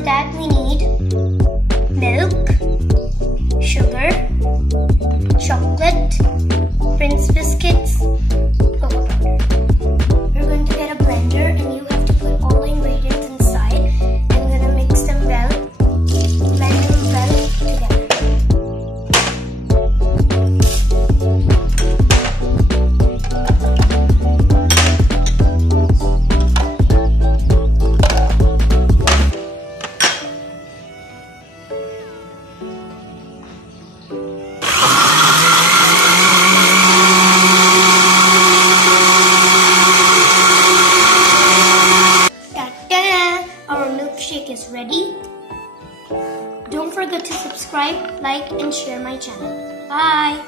For that we need milk, sugar, chocolate, Prince biscuits, cocoa powder. We're going to get a blender and you have to put all the ingredients inside. I'm going to mix them well, blend them well together. Our milkshake is ready. Don't forget to subscribe, like, and share my channel. Bye!